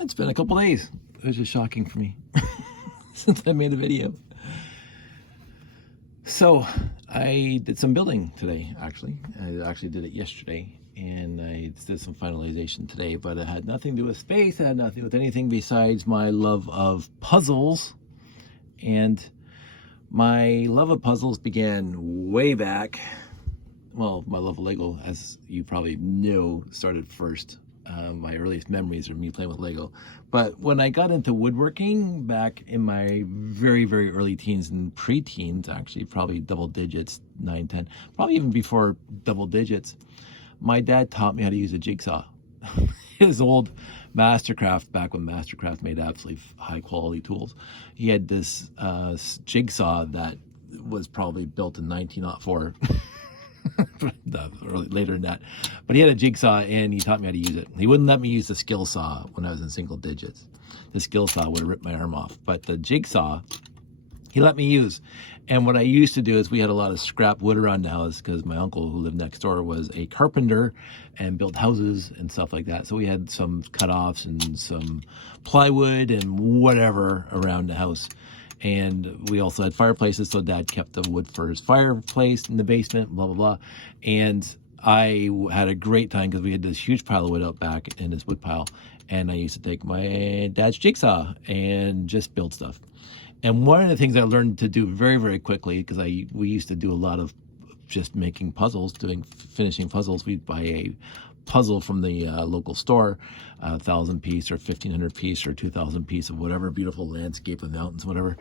It's been a couple days. It was just shocking for me since I made a video. So I did some building today, actually. I actually did it yesterday, and I did some finalization today, but it had nothing to do with space. It had nothing to do with anything besides my love of puzzles. And my love of puzzles began way back. Well, my love of Lego, as you probably know, started first. My earliest memories are me playing with Lego. But when I got into woodworking back in my very, very early teens and pre-teens, actually, probably double digits, 9, 10, probably even before double digits, my dad taught me how to use a jigsaw. His old Mastercraft, back when Mastercraft made absolutely high quality tools, he had this jigsaw that was probably built in 1904. Later than that, but he had a jigsaw and he taught me how to use it. He wouldn't let me use the skill saw when I was in single digits. The skill saw would have ripped my arm off, but the jigsaw he let me use. And what I used to do is we had a lot of scrap wood around the house because my uncle who lived next door was a carpenter and built houses and stuff like that. So we had some cut-offs and some plywood and whatever around the house. And we also had fireplaces, so Dad kept the wood for his fireplace in the basement, blah, blah, blah. And I had a great time because we had this huge pile of wood out back in this wood pile. And I used to take my dad's jigsaw and just build stuff. And one of the things I learned to do very, very quickly, because we used to do a lot of just making puzzles, finishing puzzles. We'd buy a puzzle from the local store, 1,000 piece or 1,500 piece or 2,000 piece of whatever beautiful landscape of mountains, whatever.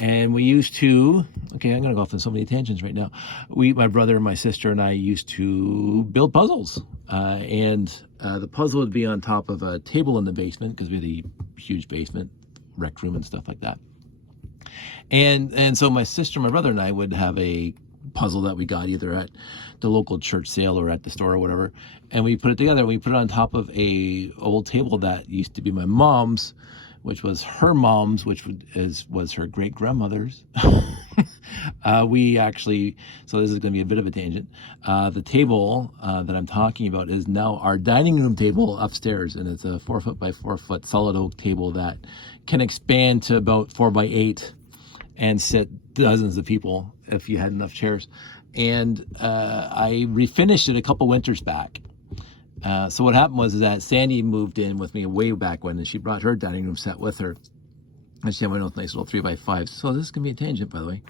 And we used to, okay, I'm gonna go off on so many tangents right now. My brother, my sister, and I used to build puzzles. The puzzle would be on top of a table in the basement because we had a huge basement, rec room and stuff like that. And so my sister, my brother, and I would have a puzzle that we got either at the local church sale or at the store or whatever, and we put it together. We put it on top of a old table that used to be my mom's, which was her mom's, which was her great grandmother's. We actually, so this is going to be a bit of a tangent. The table that I'm talking about is now our dining room table upstairs, and it's a 4 foot by 4 foot solid oak table that can expand to about 4 by 8 and sit dozens of people if you had enough chairs. And I refinished it a couple winters back. So what happened was that Sandy moved in with me way back when, and she brought her dining room set with her. And she had one of those nice little 3x5s. So this is gonna be a tangent, by the way.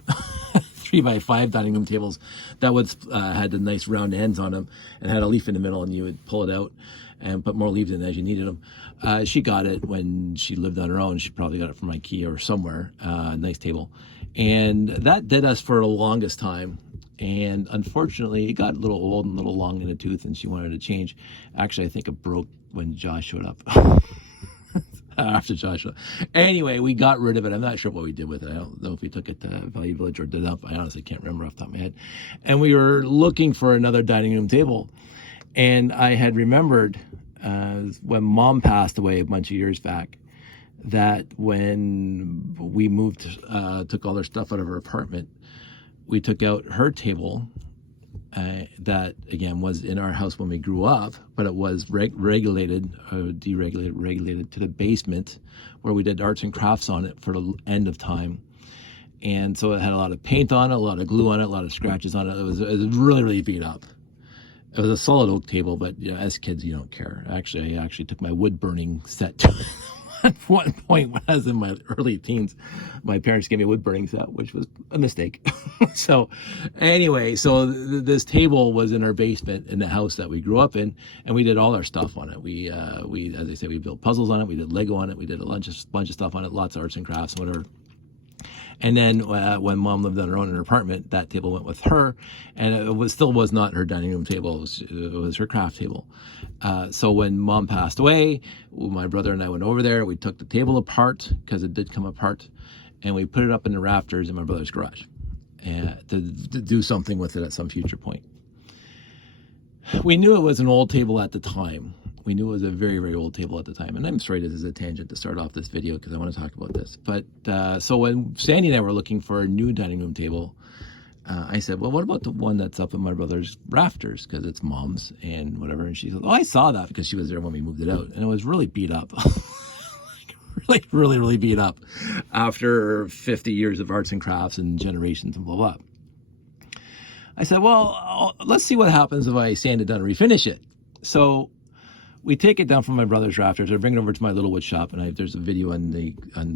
3x5 dining room tables that had the nice round ends on them and had a leaf in the middle, and you would pull it out and put more leaves in as you needed them. She got it when she lived on her own. She probably got it from IKEA or somewhere. Nice table. And that did us for the longest time. And unfortunately, it got a little old and a little long in the tooth, and she wanted to change. Actually, I think it broke when Josh showed up. After Josh showed up. Anyway, we got rid of it. I'm not sure what we did with it. I don't know if we took it to Value Village or did it up. I honestly can't remember off the top of my head. And we were looking for another dining room table. And I had remembered when Mom passed away a bunch of years back, that when we moved, took all their stuff out of her apartment, we took out her table that, again, was in our house when we grew up, but it was regulated to the basement where we did arts and crafts on it for the end of time. And so it had a lot of paint on it, a lot of glue on it, a lot of scratches on it. It was really, really beat up. It was a solid oak table, but you know, as kids, you don't care. Actually, I took my wood burning set to at one point when I was in my early teens. My parents gave me a wood burning set, which was a mistake. So anyway, this table was in our basement in the house that we grew up in, and we did all our stuff on it. We as I said, we built puzzles on it, we did Lego on it, we did a bunch of stuff on it, lots of arts and crafts and whatever. And then when Mom lived on her own in her apartment, that table went with her, and it still was not her dining room table. It was her craft table. So when Mom passed away, my brother and I went over there. We took the table apart because it did come apart, and we put it up in the rafters in my brother's garage to do something with it at some future point. We knew it was an old table at the time. We knew it was a very, very old table at the time. And I'm sorry this is a tangent to start off this video because I want to talk about this. But so when Sandy and I were looking for a new dining room table, I said, well, what about the one that's up in my brother's rafters? Because it's Mom's and whatever. And she said, oh, I saw that because she was there when we moved it out. And it was really beat up. really beat up after 50 years of arts and crafts and generations and blah, blah. I said, well, let's see what happens if I sand it down and refinish it. So we take it down from my brother's rafters. I bring it over to my little wood shop, and there's a video on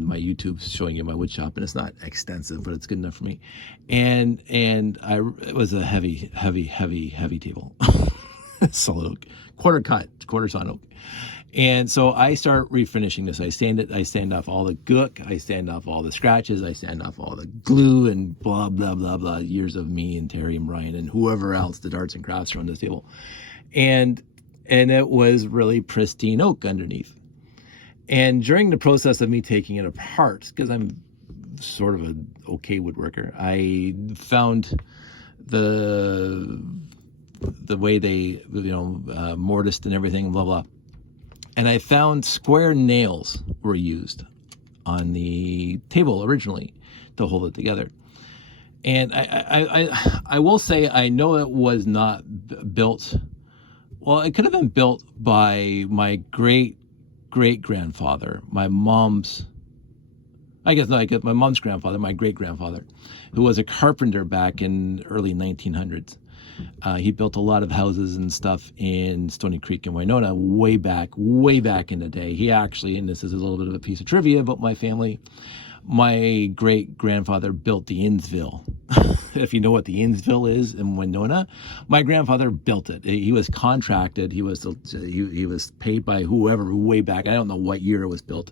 my YouTube showing you my wood shop, and it's not extensive, but it's good enough for me. And it was a heavy table, solid oak, quarter sawn oak. And so I start refinishing this. I sand off all the gook, I sand off all the scratches, I sand off all the glue and blah, blah, blah, blah, years of me and Terry and Brian and whoever else did arts and crafts around this table. And it was really pristine oak underneath. And during the process of me taking it apart, because I'm sort of an okay woodworker, I found the way they, mortised and everything, blah, blah. And I found square nails were used on the table originally to hold it together. And I will say, I know it was not built. Well, it could have been built by my great-great-grandfather, my mom's grandfather, my great-grandfather, who was a carpenter back in early 1900s. He built a lot of houses and stuff in Stony Creek in Winona way back in the day. He actually, and this is a little bit of a piece of trivia about my family, my great-grandfather built the Innsville. If you know what the Innsville is in Winona, my grandfather built it. He was contracted. He was paid by whoever way back. I don't know what year it was built,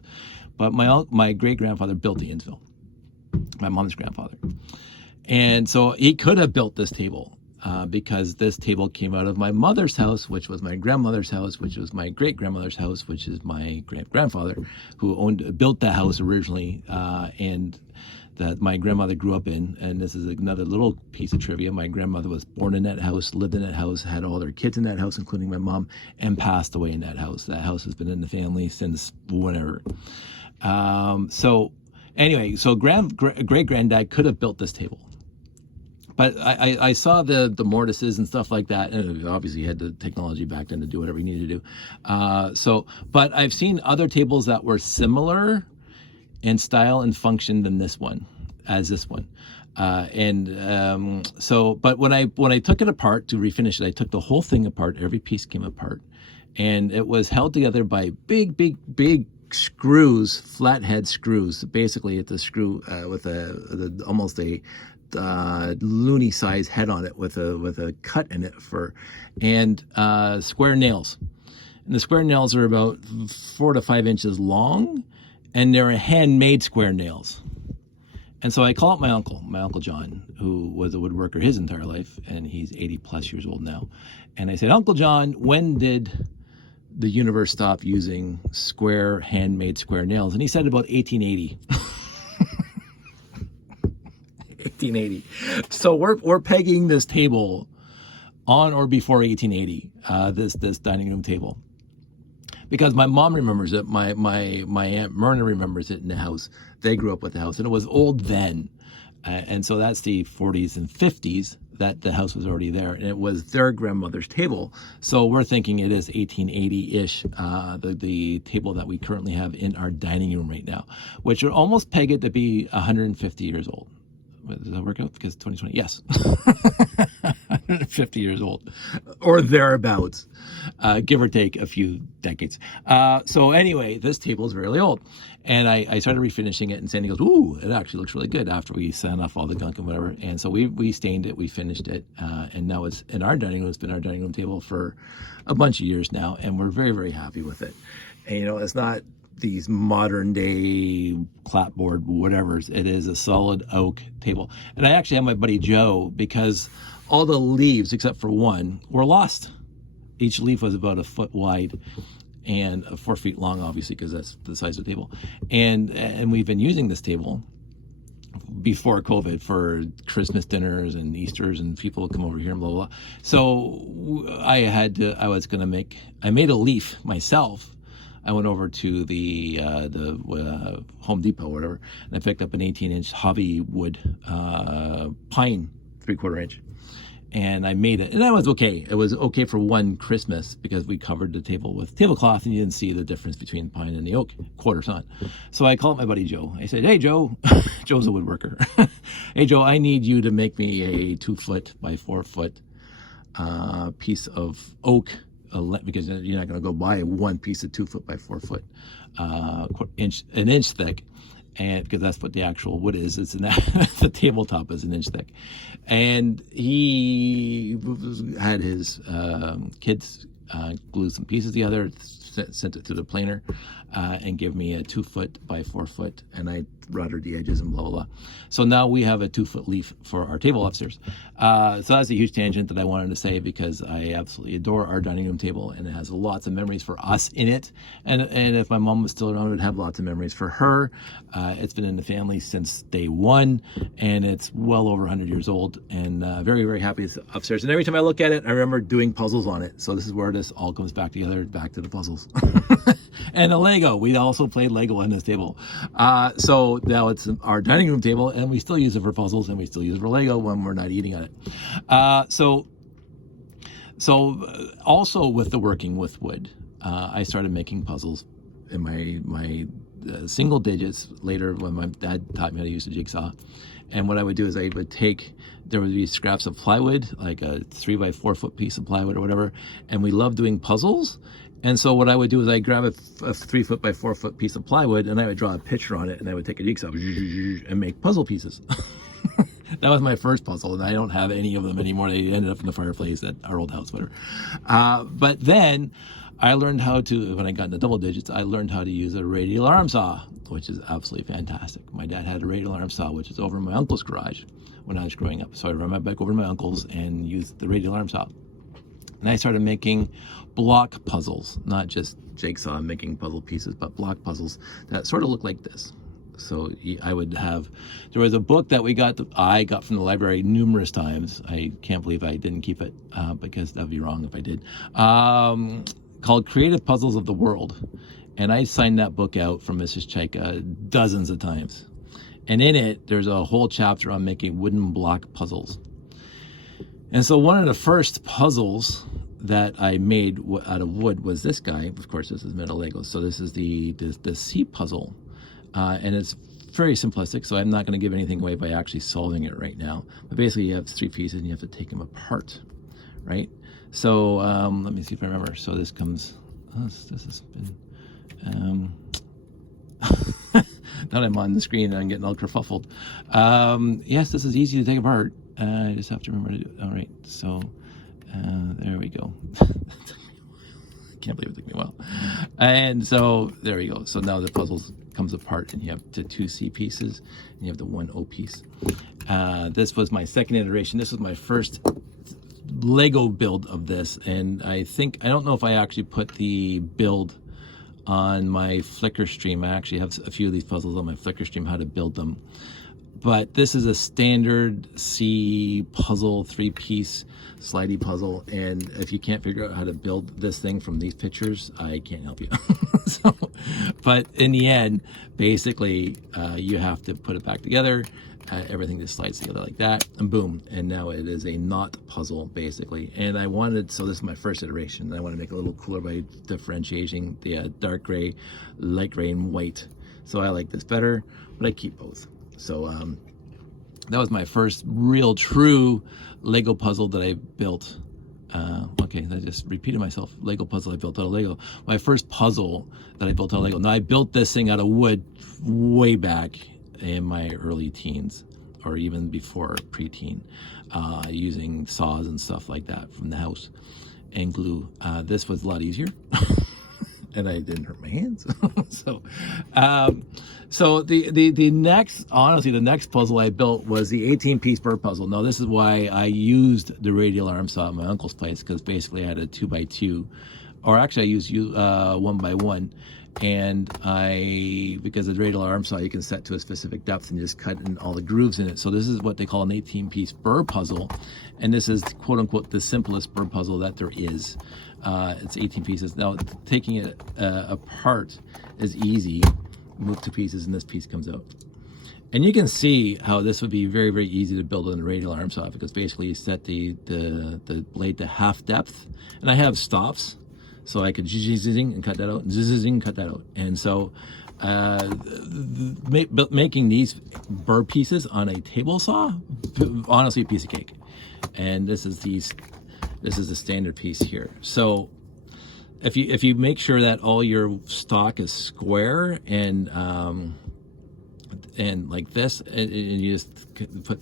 but my great-grandfather built the Innsville, my mom's grandfather. And so he could have built this table. Because this table came out of my mother's house, which was my grandmother's house, which was my great-grandmother's house, which is my great-grandfather, who built the house originally, and that my grandmother grew up in. And this is another little piece of trivia. My grandmother was born in that house, lived in that house, had all their kids in that house, including my mom, and passed away in that house. That house has been in the family since whenever. So great-granddad could have built this table. But I saw the mortises and stuff like that, and obviously had the technology back then to do whatever you needed to do. But I've seen other tables that were similar in style and function than this one. But when I took it apart to refinish it, I took the whole thing apart. Every piece came apart, and it was held together by big screws, flathead screws. Basically, it's a screw with almost a loony size head on it with a cut in it and square nails. And the square nails are about 4 to 5 inches long, and they're handmade square nails. And so I call up my uncle John, who was a woodworker his entire life, and he's 80 plus years old now. And I said, Uncle John, when did the universe stop using handmade square nails? And he said about 1880. 1880. So we're pegging this table on or before 1880. This dining room table, because my mom remembers it. My Aunt Myrna remembers it in the house. They grew up with the house, and it was old then, and so that's the 40s and 50s that the house was already there, and it was their grandmother's table. So we're thinking it is 1880-ish. The table that we currently have in our dining room right now, which would almost peg it to be 150 years old. Does that work out? Because 2020, yes. 150 years old or thereabouts, give or take a few decades. So anyway, this table is really old. And I started refinishing it, and Sandy goes, ooh, it actually looks really good after we sand off all the gunk and whatever. And so we stained it, we finished it, and now it's in our dining room. It's been our dining room table for a bunch of years now, and we're very, very happy with it. And, it's not these modern day clapboard whatevers. It is a solid oak table. And I actually have my buddy Joe, because all the leaves except for one were lost. Each leaf was about 1 foot wide and 4 feet long, obviously, because that's the size of the table. And we've been using this table before COVID for Christmas dinners and Easters, and people would come over here and blah, blah, blah. So I made a leaf myself. I went over to the Home Depot or whatever, and I picked up an 18-inch hobby wood pine 3/4 inch, and I made it, and that was okay. It was okay for one Christmas because we covered the table with tablecloth, and you didn't see the difference between the pine and the oak, quarter sawn. So I called my buddy Joe. I said, "Hey Joe," Joe's a woodworker. "Hey Joe, I need you to make me a 2 foot by 4 foot piece of oak." Because you're not going to go buy one piece of 2 foot by 4 foot, an inch thick, and because that's what the actual wood is. It's the tabletop is an inch thick, and he had his kids glue some pieces together, sent it to the planer, and give me a 2 foot by 4 foot, and I routed the edges and blah blah blah. So now we have a 2 foot leaf for our table upstairs. So that's a huge tangent that I wanted to say because I absolutely adore our dining room table, and it has lots of memories for us in it. And if my mom was still around, it would have lots of memories for her. It's been in the family since day one, and it's well over 100 years old, and very, very happy it's upstairs. And every time I look at it, I remember doing puzzles on it. So this is where this all comes back together, back to the puzzles. And the Lego. We also played Lego on this table. So now it's our dining room table, and we still use it for puzzles, and we still use it for Lego when we're not eating on it. So also with the working with wood, I started making puzzles in my single digits later when my dad taught me how to use a jigsaw. And what I would do is I would take, there would be scraps of plywood, like a 3 by 4 foot piece of plywood or whatever, and we loved doing puzzles. And so what I would do is I grab a 3 foot by 4 foot piece of plywood, and I would draw a picture on it, and I would take a jigsaw and make puzzle pieces. That was my first puzzle, and I don't have any of them anymore. They ended up in the fireplace at our old house, whatever. But then I learned how to, when I got into double digits, I learned how to use a radial arm saw, which is absolutely fantastic. My dad had a radial arm saw, which is over in my uncle's garage when I was growing up. So I rode my bike over to my uncle's and used the radial arm saw. And I started making block puzzles, not just jigsaw making puzzle pieces, but block puzzles that sort of look like this. So I would have, there was a book that I got from the library numerous times. I can't believe I didn't keep it because that'd be wrong if I did. Called Creative Puzzles of the World. And I signed that book out from Mrs. Chaika dozens of times. And in it, there's a whole chapter on making wooden block puzzles. And so one of the first puzzles that I made out of wood was this guy. Of course, this is made of Legos. So this is the sea puzzle. And it's very simplistic, so I'm not going to give anything away by actually solving it right now. But basically, you have 3 pieces, and you have to take them apart, right? So let me see if I remember. So this comes, this has been, now I'm on the screen, and I'm getting all kerfuffled. Yes, this is easy to take apart. I just have to remember to do it. All right, so there we go. Can't believe it took me a while. And so there we go. So now the puzzle comes apart, and you have the 2 C pieces, and you have the 1 O piece. This was my second iteration. This was my first Lego build of this, and I don't know if I actually put the build on my Flickr stream. I actually have a few of these puzzles on my Flickr stream, how to build them. But this is a standard C puzzle, 3-piece slidey puzzle, and if you can't figure out how to build this thing from these pictures, I can't help you. But in the end, basically, you have to put it back together. Everything just slides together like that, and boom, and now it is a knot puzzle, basically. And so this is my first iteration. I want to make it a little cooler by differentiating the dark gray, light gray, and white. So I like this better, but I keep both. So that was my first real true Lego puzzle that I built. Okay, I just repeated myself. Lego puzzle I built out of Lego. My first puzzle that I built out of Lego. Now I built this thing out of wood way back in my early teens, or even before preteen, using saws and stuff like that from the house and glue. This was a lot easier. And I didn't hurt my hands. So the next puzzle I built was the 18-piece bird puzzle. Now this is why I used the radial arm saw at my uncle's place, because basically I had a 2x2, or actually I used 1x1, and because the radial arm saw you can set to a specific depth and just cut in all the grooves in it. So this is what they call an 18-piece bird puzzle, and this is quote unquote the simplest bird puzzle that there is. It's 18 pieces. Now taking it apart is easy. Move 2 pieces and this piece comes out. And you can see how this would be very, very easy to build on a radial arm saw, because basically you set the blade to half depth, and I have stops, so I could zing and cut that out, zing and cut that out. And so making these burr pieces on a table saw, honestly, a piece of cake. And this is the standard piece here. So if you make sure that all your stock is square and like this, and you just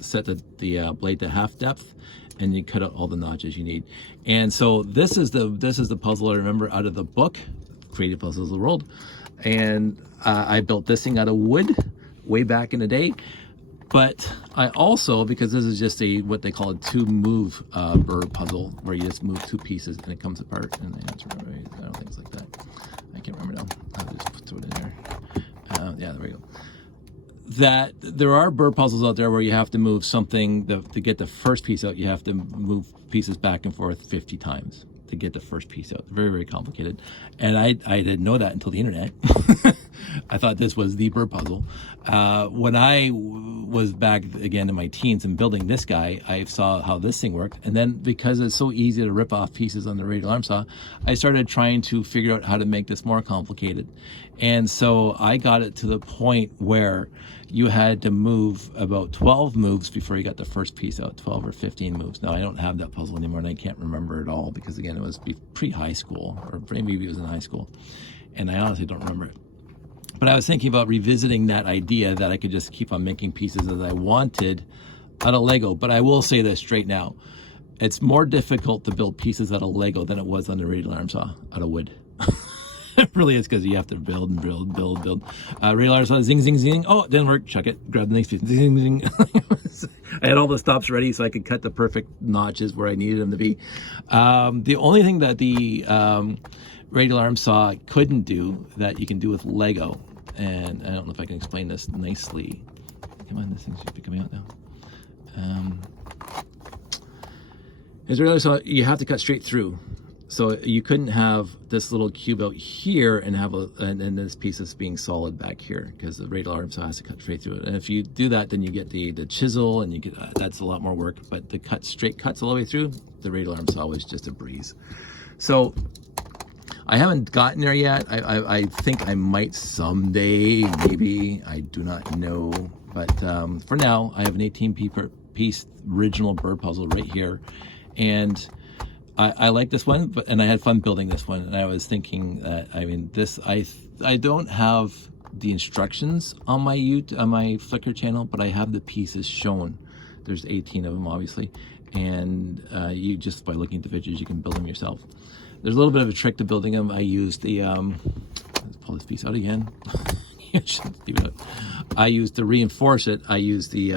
set the blade to half depth, and you cut out all the notches you need. And so this is the puzzle I remember out of the book, Creative Puzzles of the World. And I built this thing out of wood way back in the day. But I also, because this is just what they call a 2-move burr puzzle, where you just move 2 pieces and it comes apart. And I don't think it's like that. I can't remember now. I'll just throw it in there. Yeah, there we go. That there are burr puzzles out there where you have to move something to get the first piece out. You have to move pieces back and forth 50 times to get the first piece out. Very, very complicated. And I didn't know that until the internet. I thought this was the burr puzzle. When I was back again in my teens and building this guy, I saw how this thing worked. And then because it's so easy to rip off pieces on the radial arm saw, I started trying to figure out how to make this more complicated. And so I got it to the point where you had to move about 12 moves before you got the first piece out, 12 or 15 moves. Now, I don't have that puzzle anymore, and I can't remember it all, because again, it was pre-high school, or maybe it was in high school, and I honestly don't remember it. But I was thinking about revisiting that idea that I could just keep on making pieces as I wanted out of Lego. But I will say this straight now. It's more difficult to build pieces out of Lego than it was on the radial arm saw out of wood. It really is, because you have to build and build. Radial arm saw, zing, zing, zing. Oh, it didn't work. Chuck it. Grab the next piece. Zing, zing. I had all the stops ready so I could cut the perfect notches where I needed them to be. The only thing that the radial arm saw couldn't do that you can do with Lego, and I don't know if I can explain this nicely. Come on, this thing should be coming out now. Is radial arm saw, you have to cut straight through. So you couldn't have this little cube out here and have and this piece is being solid back here, because the radial arm saw has to cut straight through it. And if you do that, then you get the chisel, and you get that's a lot more work. But the straight cuts all the way through, the radial arm saw was just a breeze. So I haven't gotten there yet. I think I might someday, maybe. I do not know. But for now, I have an 18-piece original burr puzzle right here, and I like this one, and I had fun building this one. And I was thinking that, I mean, this I don't have the instructions on my Flickr channel, but I have the pieces shown. There's 18 of them, obviously, and you just by looking at the pictures, you can build them yourself. There's a little bit of a trick to building them. I used the let's pull this piece out again. I used to reinforce it. I used the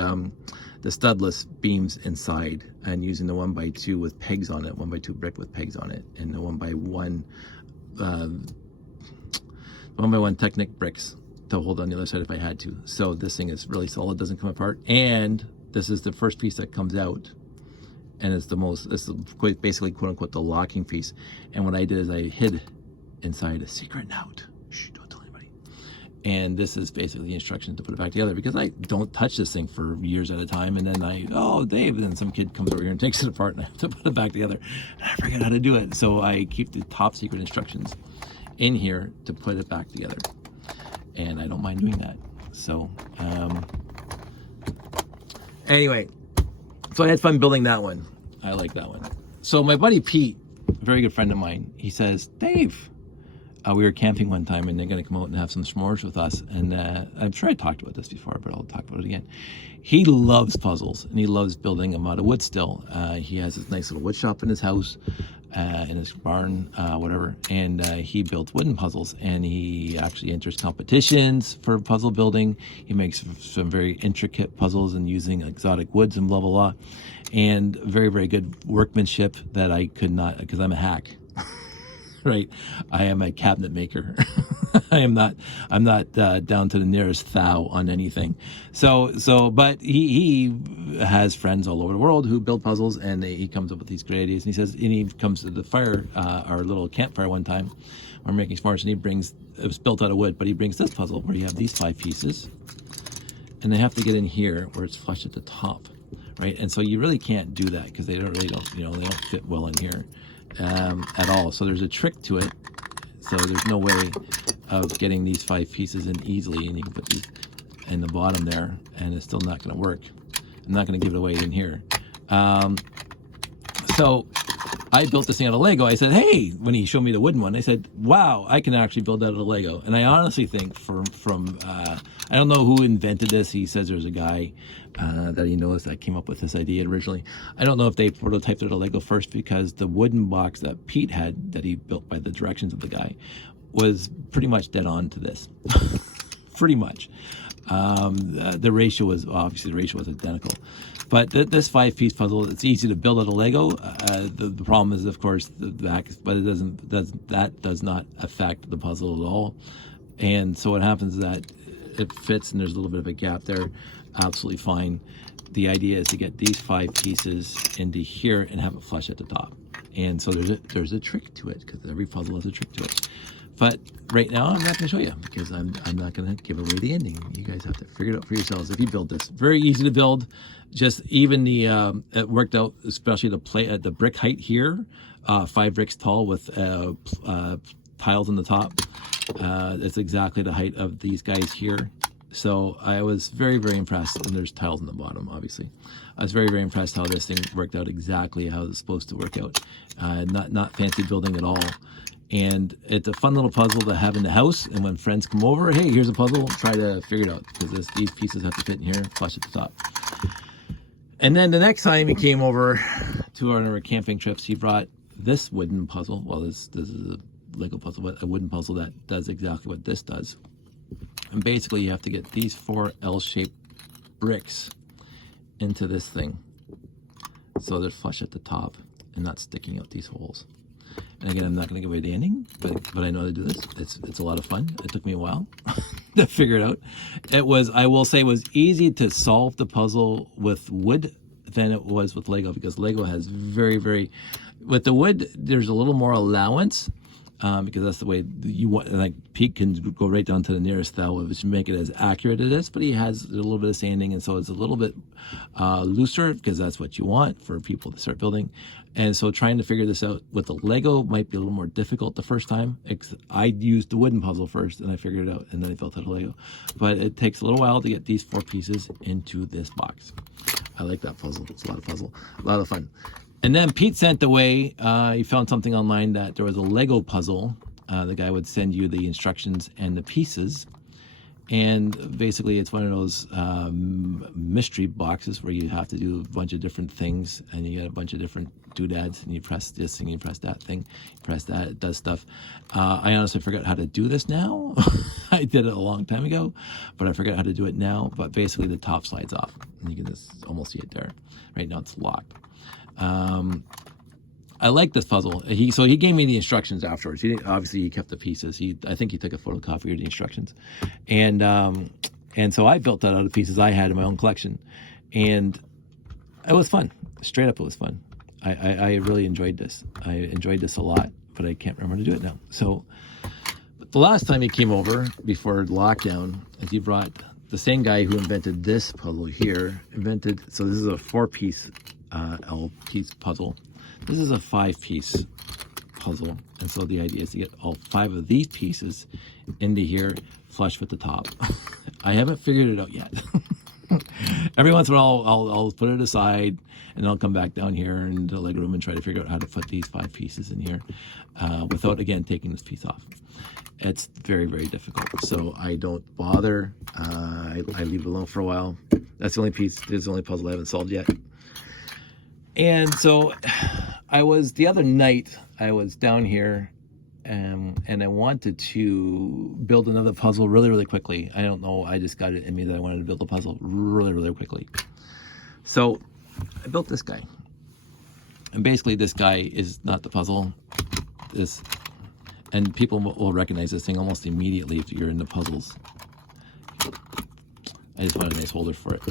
studless beams inside, and using the 1x2 with pegs on it, 1x2 brick with pegs on it, and the 1x1 Technic bricks to hold on the other side if I had to. So this thing is really solid, doesn't come apart, and this is the first piece that comes out, and it's basically quote unquote the locking piece. And what I did is I hid inside a secret note. Shh, don't tell anybody. And this is basically the instructions to put it back together, because I don't touch this thing for years at a time, and then Dave, and then some kid comes over here and takes it apart, and I have to put it back together, and I forget how to do it. So I keep the top secret instructions in here to put it back together, and I don't mind doing that. So anyway, so I had fun building that one. I like that one. So my buddy Pete, a very good friend of mine, he says, Dave, we were camping one time, and they're going to come out and have some s'mores with us. And I'm sure I talked about this before, but I'll talk about it again. He loves puzzles, and he loves building them out of wood still. He has this nice little wood shop in his house, in his barn, whatever. And he builds wooden puzzles, and he actually enters competitions for puzzle building. He makes some very intricate puzzles and using exotic woods and blah, blah, blah. And very, very good workmanship that I could not, because I'm a hack. Right, I am a cabinet maker. I'm not down to the nearest thou on anything. But he has friends all over the world who build puzzles, and he comes up with these great ideas. And he comes to the fire, our little campfire one time. We're making s'mores, and it was built out of wood, but he brings this puzzle where you have these 5 pieces, and they have to get in here where it's flush at the top, right? And so you really can't do that because they don't, you know, they don't fit well in here at all. So there's a trick to it. So there's no way of getting these 5 pieces in easily, and you can put these in the bottom there, and it's still not going to work. I'm not going to give it away in here. So I built this thing out of Lego. I said, hey, when he showed me the wooden one, I said, wow, I can actually build that out of Lego. And I honestly think from I don't know who invented this. He says there's a guy that he knows that came up with this idea originally. I don't know if they prototyped it out of Lego first, because the wooden box that Pete had, that he built by the directions of the guy, was pretty much dead on to this. Pretty much. The ratio was, obviously the ratio was identical. But this 5-piece puzzle, it's easy to build out of Lego. The problem is, of course, the back, but that does not affect the puzzle at all. And so what happens is that it fits, and there's a little bit of a gap there. Absolutely fine. The idea is to get these 5 pieces into here and have it flush at the top. And so there's a trick to it, because every puzzle has a trick to it. But right now, I'm not going to show you, because I'm not going to give away the ending. You guys have to figure it out for yourselves if you build this. Very easy to build. Just even it worked out, especially the brick height here, 5 bricks tall with tiles on the top. It's exactly the height of these guys here. So I was very, very impressed. And there's tiles on the bottom, obviously. I was very, very impressed how this thing worked out exactly how it's supposed to work out. Not fancy building at all. And it's a fun little puzzle to have in the house. And when friends come over, hey, here's a puzzle, try to figure it out, because these pieces have to fit in here, flush at the top. And then the next time he came over to our camping trips, he brought this wooden puzzle. Well, this is a Lego puzzle, but a wooden puzzle that does exactly what this does. And basically, you have to get these 4 L-shaped bricks into this thing, so they're flush at the top and not sticking out these holes. And again, I'm not going to give away the ending, but I know how to do this. It's a lot of fun. It took me a while to figure it out. It was, I will say, it was easy to solve the puzzle with wood than it was with Lego, because Lego has very, with the wood, there's a little more allowance, because that's the way you want. Like Pete can go right down to the nearest thou, which make it as accurate as this, but he has a little bit of sanding, and so it's a little bit looser, because that's what you want for people to start building. And so trying to figure this out with the Lego might be a little more difficult the first time. I used the wooden puzzle first, and I figured it out, and then I built out a Lego. But it takes a little while to get these 4 pieces into this box. I like that puzzle. It's a lot of fun. And then Pete sent away, he found something online that there was a Lego puzzle. The guy would send you the instructions and the pieces. And basically, it's one of those mystery boxes where you have to do a bunch of different things, and you get a bunch of different doodads, and you press this and you press that thing, you press that, it does stuff. I honestly forgot how to do this now. I did it a long time ago, but I forgot how to do it now. But basically, the top slides off, and you can just almost see it there. Right now, it's locked. I like this puzzle. So he gave me the instructions afterwards. Obviously he kept the pieces. I think he took a photocopy of the instructions, and so I built that out of pieces I had in my own collection, and it was fun. Straight up, it was fun. I really enjoyed this. I enjoyed this a lot, but I can't remember to do it now. So the last time he came over before lockdown, he brought the same guy who invented this puzzle here. So this is a 4-piece L-piece puzzle. This is a 5-piece puzzle, and so the idea is to get all 5 of these pieces into here, flush with the top. I haven't figured it out yet. Every once in a while, I'll put it aside, and I'll come back down here into the leg room and try to figure out how to put these 5 pieces in here without, again, taking this piece off. It's very, very difficult, so I don't bother. I leave it alone for a while. That's the only piece. This is the only puzzle I haven't solved yet. And so the other night, I was down here, and I wanted to build another puzzle really, really quickly. I don't know, I just got it in me that I wanted to build a puzzle really, really quickly. So I built this guy. And basically this guy is not the puzzle. And people will recognize this thing almost immediately if you're into puzzles. I just wanted a nice holder for it.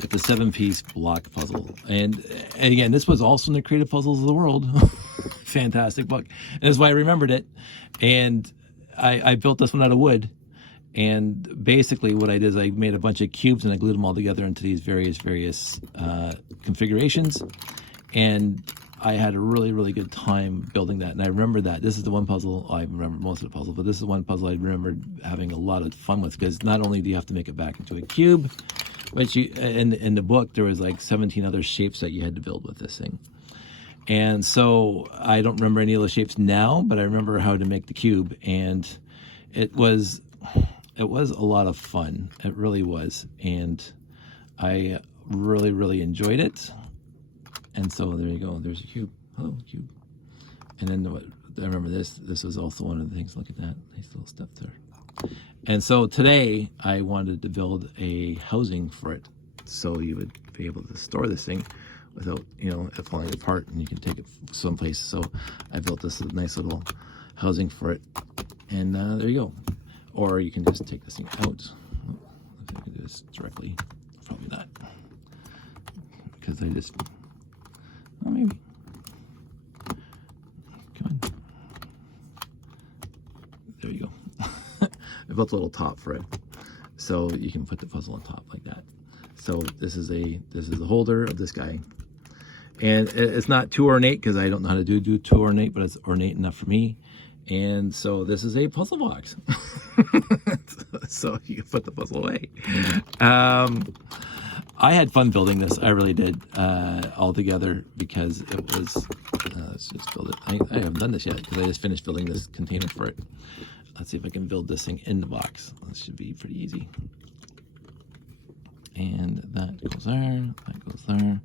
It's a 7-piece block puzzle. And again, this was also in the Creative Puzzles of the World. Fantastic book. And that's why I remembered it. And I built this one out of wood. And basically what I did is I made a bunch of cubes and I glued them all together into these various configurations. And I had a really good time building that. And I remember that this is the one puzzle, I remember most of the puzzle, but this is one puzzle I remembered having a lot of fun with, because not only do you have to make it back into a cube, but you, in the book there was like 17 other shapes that you had to build with this thing. And so I don't remember any of the shapes now, but I remember how to make the cube, and it was a lot of fun. It really was, and I really enjoyed it. And so there you go. There's a cube. Hello, cube. And then I remember this was also one of the things. Look at that, nice little stuff there. And so today I wanted to build a housing for it, so you would be able to store this thing without, you know, it falling apart, and you can take it someplace. So I built this nice little housing for it, and there you go. Or you can just take this thing out. Oh, if I can do this directly, probably not, because I just, oh, maybe. Come on. There you go. I built a little top for it, so you can put the puzzle on top like that. So this is the holder of this guy. And it's not too ornate, because I don't know how to do too ornate, but it's ornate enough for me. And so this is a puzzle box. So you can put the puzzle away. I had fun building this. I really did, all together, because it was, let's just build it. I haven't done this yet, because I just finished building this container for it. Let's see if I can build this thing in the box. This should be pretty easy. And that goes there, that goes there.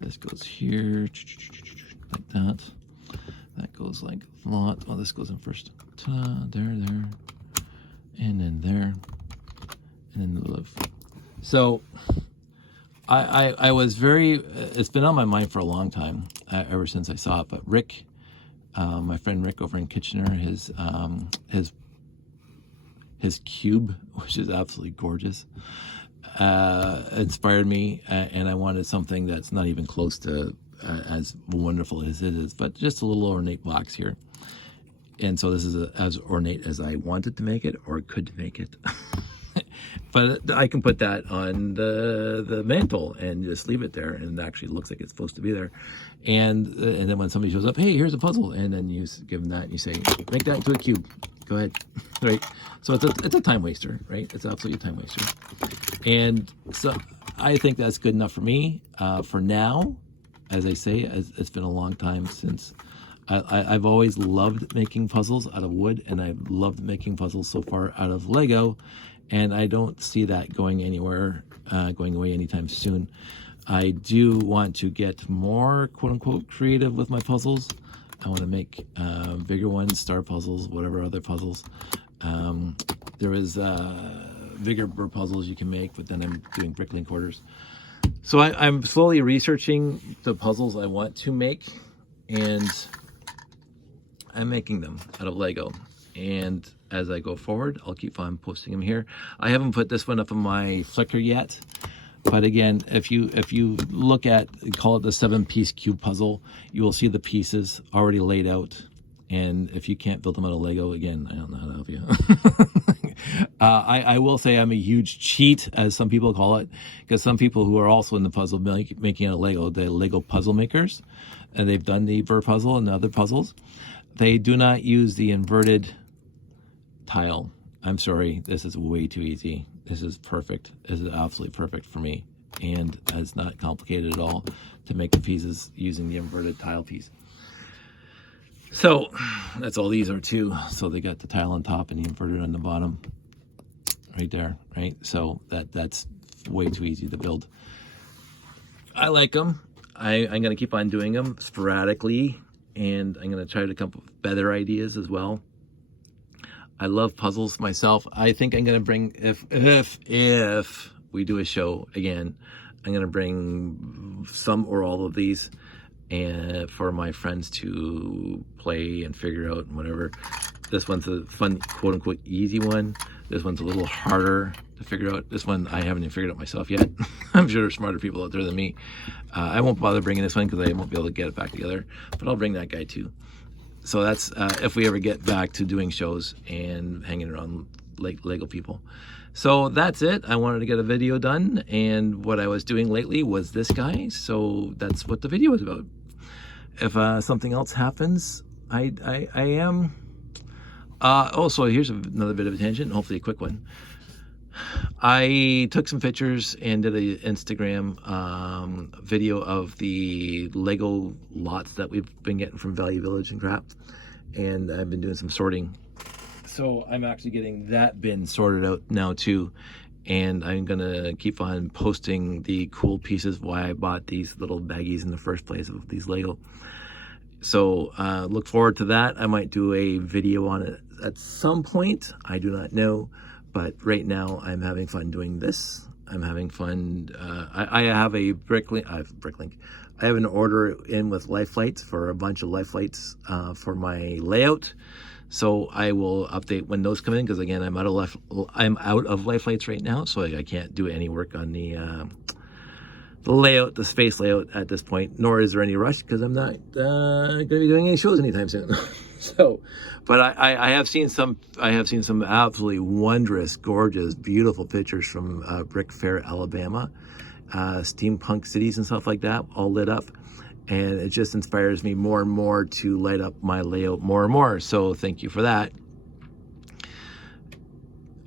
This goes here, like that. That goes like that. Oh, this goes in first. Ta-da, there, and then there, and then the live. So I was very, it's been on my mind for a long time, ever since I saw it. But Rick, my friend Rick over in Kitchener, his cube, which is absolutely gorgeous, inspired me, and I wanted something that's not even close to as wonderful as it is, but just a little ornate box here. And so this is as ornate as I wanted to make it, or could make it. But I can put that on the mantle and just leave it there, and it actually looks like it's supposed to be there. And then when somebody shows up, hey, here's a puzzle, and then you give them that and you say, make that into a cube. Go ahead, right? So it's a time waster, right? It's absolutely a time waster. And so I think that's good enough for me for now. As I say, it's been a long time since I've always loved making puzzles out of wood, and I've loved making puzzles so far out of Lego, and I don't see that going anywhere, going away anytime soon. I do want to get more quote-unquote creative with my puzzles. I want to make bigger ones, star puzzles, whatever other puzzles. There is bigger puzzles you can make, but then I'm doing brickling quarters. So I'm slowly researching the puzzles I want to make, and I'm making them out of Lego. And as I go forward, I'll keep on posting them here. I haven't put this one up on my Flickr yet, but again, if you look at, call it the 7-piece cube puzzle, you will see the pieces already laid out. And if you can't build them out of Lego, again, I don't know how to help you. I will say I'm a huge cheat, as some people call it, because some people who are also in the puzzle making out of Lego, the Lego puzzle makers, and they've done the Ver puzzle and other puzzles, they do not use the inverted tile. I'm sorry, this is way too easy. This is perfect. This is absolutely perfect for me, and it's not complicated at all to make the pieces using the inverted tile piece. So that's all these are too. So they got the tile on top and the inverted on the bottom, right there, right? So that's way too easy to build. I like them. I'm going to keep on doing them sporadically, and I'm going to try to come up with better ideas as well. I love puzzles myself. I think I'm going to bring, if we do a show again, I'm going to bring some or all of these, and for my friends to play and figure out and whatever. This one's a fun, quote unquote, easy one. This one's a little harder to figure out. This one I haven't even figured out myself yet. I'm sure there's smarter people out there than me. I won't bother bringing this one because I won't be able to get it back together, but I'll bring that guy too. So that's if we ever get back to doing shows and hanging around Lego people. So that's it. I wanted to get a video done, and what I was doing lately was this guy. So that's what the video is about. If something else happens, I am. So here's another bit of a tangent, hopefully a quick one. I took some pictures and did an Instagram video of the Lego lots that we've been getting from Value Village and crap, and I've been doing some sorting. So I'm actually getting that bin sorted out now too, and I'm gonna keep on posting the cool pieces, why I bought these little baggies in the first place of these Lego. So look forward to that. I might do a video on it at some point, I do not know, but right now I'm having fun doing this. I'm having fun. I have a Bricklink. I have an order in with life lights for a bunch of life lights for my layout. So I will update when those come in, because again, I'm out of life lights right now, so I can't do any work on the layout, the space layout at this point. Nor is there any rush, because I'm not going to be doing any shows anytime soon. So, but I have seen some. I have seen some absolutely wondrous, gorgeous, beautiful pictures from Brick Fair, Alabama, steampunk cities and stuff like that, all lit up. And it just inspires me more and more to light up my layout more and more. So thank you for that.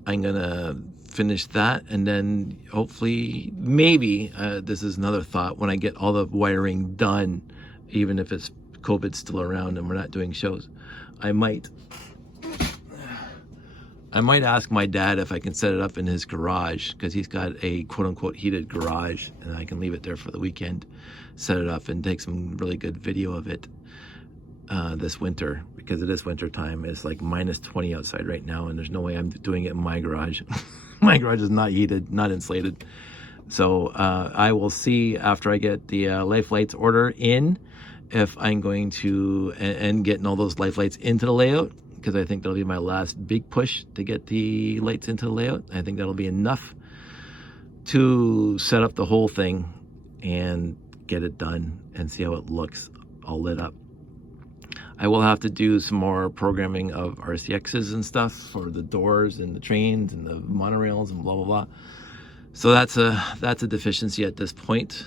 I'm gonna finish that, and then hopefully, maybe, this is another thought, when I get all the wiring done, even if it's COVID's still around and we're not doing shows, I might ask my dad if I can set it up in his garage, because he's got a quote-unquote heated garage, and I can leave it there for the weekend, set it up and take some really good video of it this winter, because it is winter time. It's like -20 outside right now, and there's no way I'm doing it in my garage. My garage is not heated, not insulated. So I will see after I get the life lights order in, if I'm going to, and getting all those life lights into the layout, because I think that'll be my last big push to get the lights into the layout. I think that'll be enough to set up the whole thing and get it done and see how it looks all lit up. I will have to do some more programming of RCXs and stuff for the doors and the trains and the monorails and blah blah blah. So that's a deficiency at this point,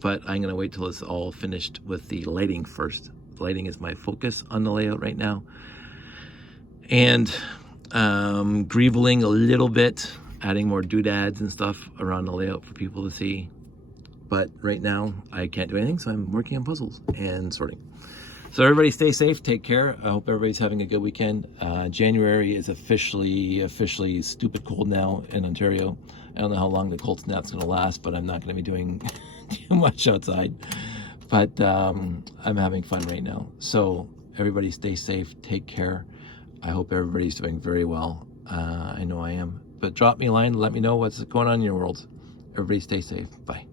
but I'm gonna wait till it's all finished with the lighting first. Lighting is my focus on the layout right now, and greebling a little bit, adding more doodads and stuff around the layout for people to see. But right now I can't do anything, so I'm working on puzzles and sorting. So everybody stay safe, take care. I hope everybody's having a good weekend. January is officially stupid cold now in Ontario. I don't know how long the cold snap's gonna last, but I'm not gonna be doing too much outside. But I'm having fun right now. So everybody stay safe, take care. I hope everybody's doing very well. I know I am. But drop me a line, let me know what's going on in your world. Everybody stay safe, bye.